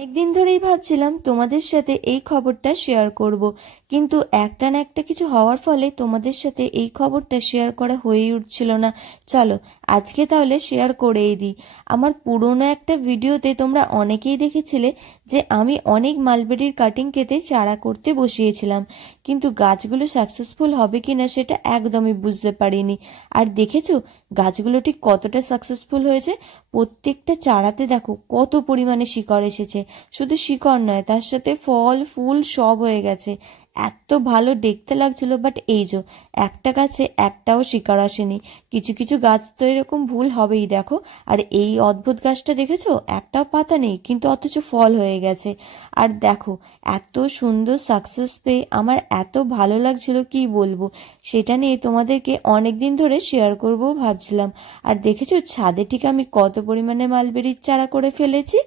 একদিন ধরেই ভাবছিলাম তোমাদের সাথে এই খবরটা শেয়ার করব, কিন্তু একটা না একটা কিছু হওয়ার ফলে তোমাদের সাথে এই খবরটা শেয়ার করা হয়েই উঠছিল না। চলো আজকে তাহলে শেয়ার করেই দিই। আমার পুরনো একটা ভিডিওতে তোমরা অনেকেই দেখেছিলে যে আমি অনেক মালবেরির কাটিং কেটে চারা করতে বসিয়েছিলাম, কিন্তু গাছগুলো সাকসেসফুল হবে কিনা সেটা একদমই বুঝতে পারিনি। আর দেখেছো গাছগুলো ঠিক কতটা সাকসেসফুল হয়েছে। প্রত্যেকটা চারাতে দেখো কত পরিমাণে শিকড় এসেছে। শুধু শিকড় নয়, তার সাথে ফল ফুল সব হয়ে গেছে। এত ভালো দেখতে লাগছিল। বাট এই যে একটা গাছে একটাও শিকড় আসেনি। কিছু কিছু গাছ তো এরকম ভুল হবেই দেখো। আর এই অদ্ভুত গাছটা দেখেছো, একটাও পাতা নেই কিন্তু অথচ ফল হয়ে গেছে। আর দেখো এত সুন্দর সাকসেস পেয়ে আমার এত ভালো লাগছিল কি বলবো। সেটা নিয়ে তোমাদেরকে অনেক দিন ধরে শেয়ার করবো ভাবছিলাম। আর দেখেছো ছাদে ঠিক আমি কত পরিমাণে মালবেরির চারা করে ফেলেছি।